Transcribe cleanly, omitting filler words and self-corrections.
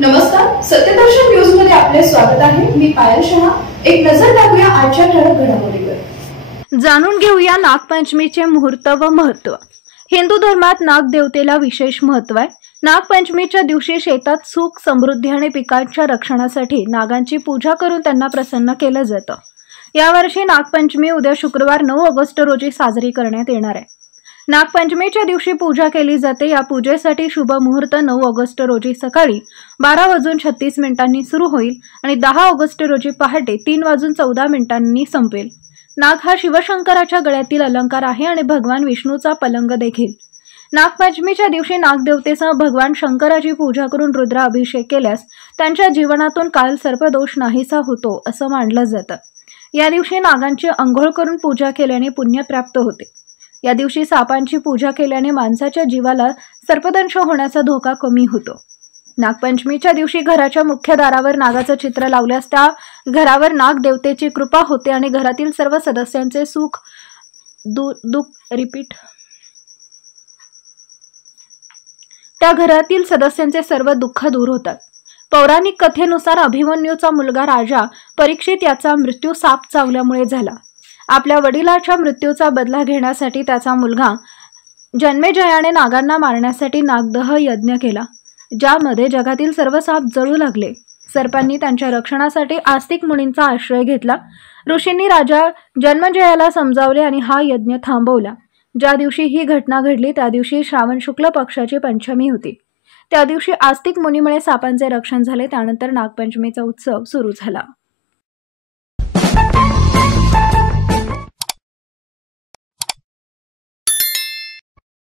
नमस्कार, सत्यदर्शन न्यूज मध्ये आपले स्वागत आहे। मी पायल शहा। एक नजर टाकूया आजच्या ठळक घडामोडीवर। जाणून घेऊया नागपंचमीचे मुहूर्त व महत्त्व। हिंदू धर्मात नागदेवतेला विशेष महत्त्व आहे। नागपंचमीच्या दिवशी शेतात सुख समृद्धी आणि पिकांच्या रक्षणासाठी नागांची पूजा करून त्यांना प्रसन्न केलं जातं। यावर्षी नागपंचमी उद्या शुक्रवार 9 ऑगस्ट रोजी साजरी करण्यात येणार आहे। नागपंचमीच्या दिवशी पूजा केली जाते। या पूजेसाठी शुभ मुहूर्त 9 ऑगस्ट रोजी सकाळी 12:36 सुरू होईल आणि 10 ऑगस्ट रोजी पहाटे 3:14 संपेल। नाग हा शिवशंकराच्या गळ्यातील अलंकार आहे आणि भगवान विष्णूचा पलंग देखील। नागपंचमीच्या दिवशी नागदेवतेसह भगवान शंकराची पूजा करून रुद्र अभिषेक केल्यास त्यांच्या जीवनातून काल सर्पदोष नाहीसा होतो असं मानलं जातं। या दिवशी नागांची अंघोळ करून पूजा केल्याने पुण्य प्राप्त होते। या दिवशी सापांची पूजा केल्याने माणसाच्या जीवाला सर्पदंश होण्याचा धोका कमी होतो। नागपंचमीच्या दिवशी घराच्या मुख्य दारावर नागाचं चित्र लावल्यास त्या घरावर नागदेवतेची कृपा होते आणि घरातील सर्व सदस्यांचे सुख त्या घरातील सदस्यांचे सर्व दुःख दूर होतात। पौराणिक कथेनुसार अभिमन्यूचा मुलगा राजा परीक्षित याचा मृत्यू साप चावल्यामुळे झाला। आपल्या वडिलांच्या मृत्यूचा बदला घेण्यासाठी त्याचा मुलगा जन्मेजयाने नागांना मारण्यासाठी नागदह यज्ञ केला, ज्यामध्ये जगातील सर्व साप जळू लागले। सर्पांनी त्यांच्या रक्षणासाठी आस्तिक मुनींचा आश्रय घेतला। ऋषींनी राजा जन्मेजयाला समजावले आणि हा यज्ञ थांबवला। ज्या दिवशी ही घटना घडली त्या दिवशी श्रावण शुक्ल पक्षाची पंचमी होती। त्या दिवशी आस्तिक मुनीमुळे सापांचे रक्षण झाले। त्यानंतर नागपंचमीचा उत्सव सुरू झाला।